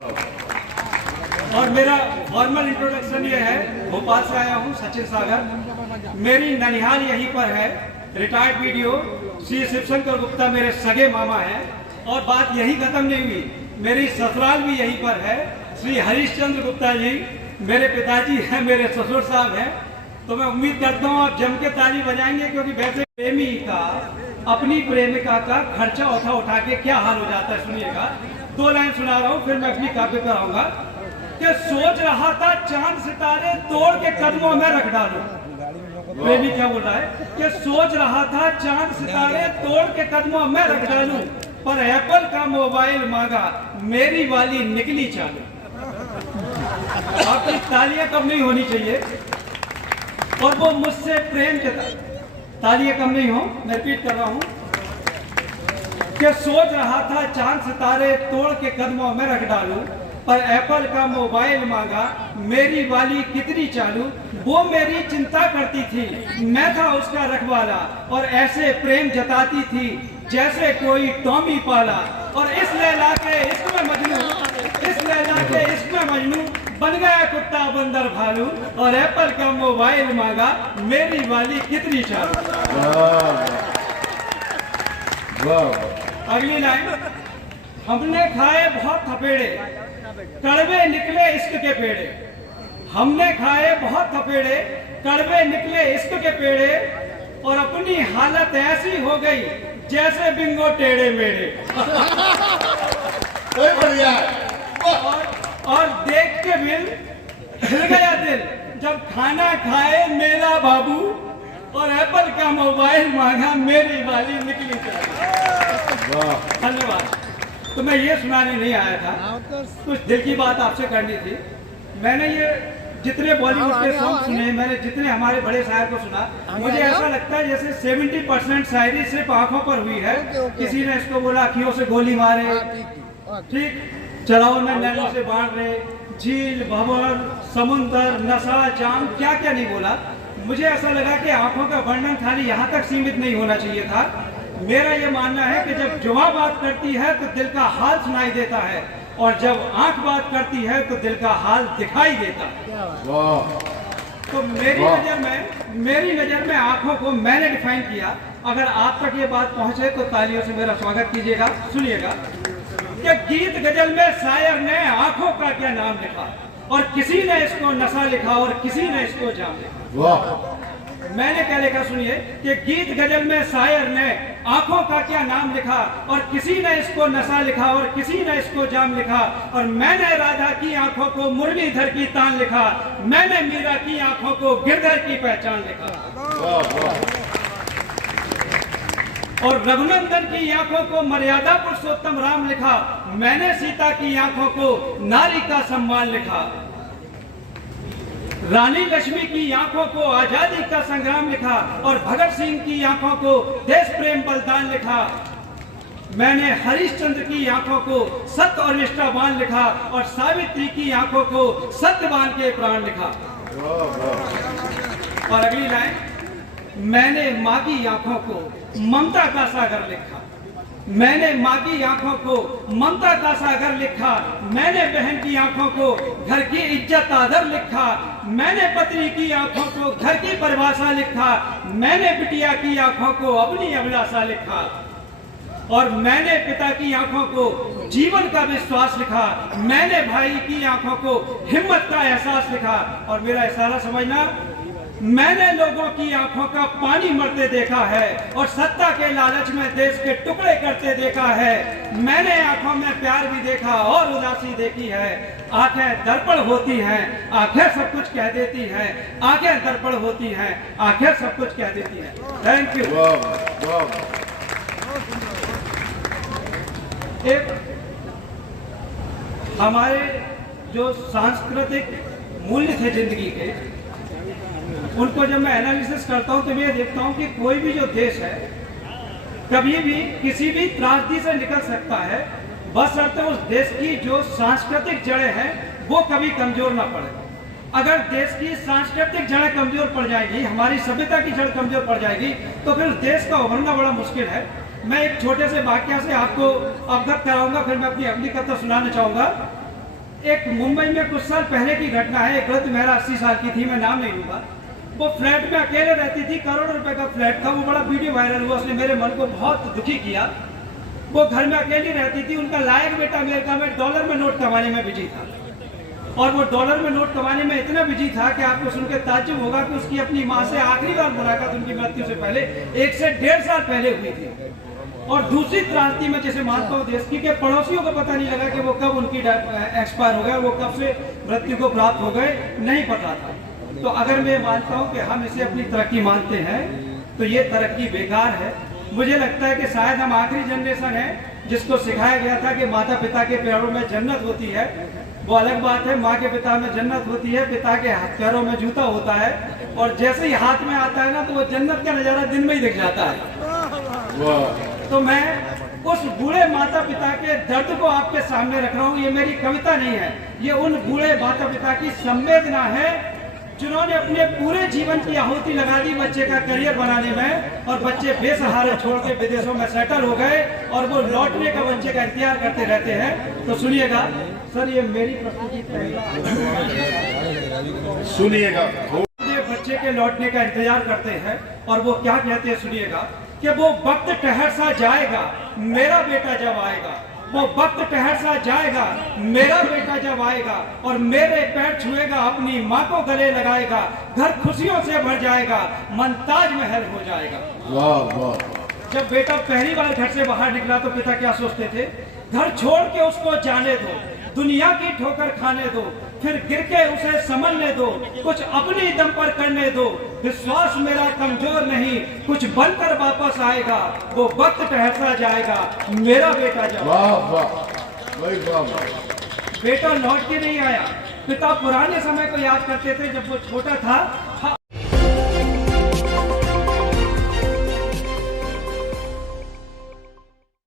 और मेरा formal introduction ये है, भोपाल से आया हूँ, सचिन सागर। मेरी ननिहाल यहीं पर है। रिटायर्ड वीडियो श्री शिवशंकर गुप्ता मेरे सगे मामा हैं। और बात यही खत्म नहीं हुई, मेरी ससुराल भी यहीं पर है। श्री हरिश्चंद्र गुप्ता जी मेरे पिताजी हैं, मेरे ससुर साहब हैं। तो मैं उम्मीद करता हूँ आप जम के ताली बजाएंगे, क्योंकि वैसे प्रेमी का अपनी प्रेमिका का खर्चा उठा के क्या हाल हो जाता है, सुनिएगा। 2 लाइन सुना रहा हूँ, फिर मैं अपनी कापी पर आऊंगा। कि सोच रहा था चांद सितारे तोड़ के कदमों में रख डालूं। प्रेमी क्या बोल रहा है कि सोच रहा था चांद सितारे तोड़ के कदमों में रख डालूं, पर एप्पल का मोबाइल मांगा, मेरी वाली निकली चालू। आपकी तालियां कम नहीं होनी चाहिए। और वो मुझसे प्रेम जता, तालियां कम नहीं हो, मैं रिपीट कर रहा हूं कि सोच रहा था चांद सितारे तोड़ के कदमों में रख डालूं, पर एप्पल का मोबाइल मांगा, मेरी वाली कितनी चालू। वो मेरी चिंता करती थी, मैं था उसका रखवाला, और ऐसे प्रेम जताती थी जैसे कोई टॉमी पाला। और इस लैला के इश्क में मजनू, इस लैला के इश्क में मजनू बन गया कुत्ता बंदर भालू, और एप्पल का मोबाइल मांगा, मेरी वाली कितनी चालू। अगली लाइन, हमने खाए बहुत थपेड़े, कड़वे निकले इश्क के पेड़े। हमने खाए बहुत थपेड़े, कड़वे निकले इश्क के पेड़े, और अपनी हालत ऐसी हो गई जैसे बिंगो टेढ़े मेढ़े। और देख के बिल हिल गया दिल, जब खाना खाए मेरा बाबू, और एप्पल का मोबाइल मांगा, मेरी वाली निकली चालू। धन्यवाद। तो मैं ये सुनाने नहीं आया था, कुछ दिल की बात आपसे करनी थी। मैंने ये जितने बॉलीवुड के सॉन्ग सुने, मैंने जितने हमारे बड़े शायर को सुना, मुझे ऐसा लगता है जैसे 70% शायरी सिर्फ आंखों पर हुई है। किसी ने इसको बोला अखियों से गोली मारे, ठीक, चलाओ में नैनों से बांध रहे, झील, भंवर, समुंदर, नशा, जाम, क्या क्या नहीं बोला। मुझे ऐसा लगा कि आंखों का वर्णन खाली यहाँ तक सीमित नहीं होना चाहिए था। मेरा ये मानना है कि जब जुबान बात करती है तो दिल का हाल सुनाई देता है, और जब आंख बात करती है तो दिल का हाल दिखाई देता है। तो मेरी नजर में आंखों को मैंने डिफाइन किया। अगर आप तक ये बात पहुंचे तो तालियों से मेरा स्वागत कीजिएगा। सुनिएगा कि गीत गजल में शायर ने आंखों का क्या नाम लिखा, और किसी ने इसको नशा लिखा और किसी ने इसको जाम लिखा। मैंने क्या लिखा, सुनिए कि गीत गजल में शायर ने आंखों का क्या नाम लिखा, और किसी ने इसको नशा लिखा और किसी ने इसको जाम लिखा। और मैंने राधा की आंखों को मुरलीधर की तान लिखा, मैंने मीरा की आंखों को गिरधर की पहचान लिखा। और रघुनंदन की आंखों को मर्यादा पुरुषोत्तम राम लिखा, मैंने सीता की आंखों को नारी का सम्मान लिखा। रानी लक्ष्मी की आंखों को आजादी का संग्राम लिखा, और भगत सिंह की आंखों को देश प्रेम बलिदान लिखा। मैंने हरिश्चंद्र की आंखों को सत्य और निष्ठावान लिखा, और सावित्री की आंखों को सत्यवान के प्राण लिखा। और अगली लाइन, मैंने माँ की आंखों को ममता का सागर लिखा, मैंने माँ की आंखों को ममता का सागर लिखा। मैंने बहन की आंखों को घर की इज्जत आदर लिखा, मैंने पत्नी की आंखों को घर की परिभाषा लिखा, मैंने बिटिया की आंखों को अपनी अभिलाषा लिखा। और मैंने पिता की आंखों को जीवन का विश्वास लिखा, मैंने भाई की आंखों को हिम्मत का एहसास लिखा। और मेरा इशारा समझना, मैंने लोगों की आंखों का पानी मरते देखा है, और सत्ता के लालच में देश के टुकड़े करते देखा है। मैंने आंखों में प्यार भी देखा और उदासी देखी है। आंखें दर्पण होती हैं, आंखें सब कुछ कह देती हैं, आंखें दर्पण होती हैं, आंखें सब कुछ कह देती हैं। Thank you. एक हमारे जो सांस्कृतिक मूल्य थे जिंदगी के, उनको जब मैं एनालिसिस करता हूं तो मैं देखता हूं कि कोई भी जो देश है कभी भी किसी भी त्रासदी से निकल सकता है, बशर्ते उस देश की जो सांस्कृतिक जड़ें हैं वो कभी कमजोर ना पड़े। अगर देश की सांस्कृतिक जड़ें कमजोर पड़ जाएगी, हमारी सभ्यता की जड़ कमजोर पड़ जाएगी, तो फिर देश का उभरना बड़ा मुश्किल है। मैं एक छोटे से वाक्य से आपको अवगत कराऊंगा, फिर मैं अपनी अगली कथा सुनाना चाहूंगा एक मुंबई में कुछ साल पहले की घटना है। एक वृद्ध महिला 80 साल की थी, मैं नाम नहीं लूंगा। वो फ्लैट में अकेले रहती थी, करोड़ों रुपए का फ्लैट था। वो बड़ा वीडियो वायरल हुआ, उसने मेरे मन को बहुत दुखी किया। वो घर में अकेली रहती थी। उनका लायक बेटा अमेरिका में डॉलर में नोट कमाने में बिजी था, और वो डॉलर में नोट कमाने में इतना बिजी था कि आपको सुनकर ताज्जुब होगा कि उसकी अपनी माँ से आखिरी बार मुलाकात उनकी मृत्यु से पहले 1 से 1.5 साल पहले हुई थी। और दूसरी त्रासदी में जैसे मानता हूँ देश की, के पड़ोसियों को पता नहीं लगा कि वो कब उनकी एक्सपायर हो गए, वो कब से मृत्यु को प्राप्त हो गए, नहीं पता था। तो अगर मैं मानता हूँ कि हम इसे अपनी तरक्की मानते हैं तो ये तरक्की बेकार है। मुझे लगता है कि शायद हम आखिरी जनरेशन है जिसको सिखाया गया था कि माता पिता के पैरों में जन्नत होती है। वो अलग बात है, माँ के पिता में जन्नत होती है, पिता के पैरों में जूता होता है, और जैसे ही हाथ में आता है ना तो वो जन्नत का नजारा दिन में ही दिख जाता है। तो मैं उस बूढ़े माता पिता के दर्द को आपके सामने रख रहा हूँ। ये मेरी कविता नहीं है, ये उन बूढ़े माता पिता की संवेदना है जिन्होंने अपने पूरे जीवन की आहुति लगा दी बच्चे का करियर बनाने में, और बच्चे बेसहारे छोड़ के विदेशों में सेटल हो गए, और वो लौटने का बच्चे का इंतजार करते रहते हैं। तो सुनिएगा सर, ये मेरी प्रस्तुति सुनिएगा, बच्चे के लौटने का इंतजार करते हैं, और वो क्या कहते हैं सुनिएगा, कि वो वक्त ठहर सा जाएगा मेरा बेटा जब आएगा, वो वक्त ठहर सा जाएगा मेरा बेटा जब आएगा, और मेरे पैर छुएगा अपनी माँ को गले लगाएगा, घर खुशियों से भर जाएगा, मन ताजमहल हो जाएगा। वाह वाह। जब बेटा पहली बार घर से बाहर निकला तो पिता क्या सोचते थे, घर छोड़ के उसको जाने दो, दुनिया की ठोकर खाने दो, फिर गिर के उसे संभलने दो, कुछ अपनी दम पर करने दो, विश्वास मेरा कमजोर नहीं, कुछ बनकर वापस आएगा, वो वक्त ठहरता जाएगा मेरा बेटा जब। वाह वाह, वही वाह। बेटा लौट के नहीं आया। पिता पुराने समय को याद करते थे जब वो छोटा था।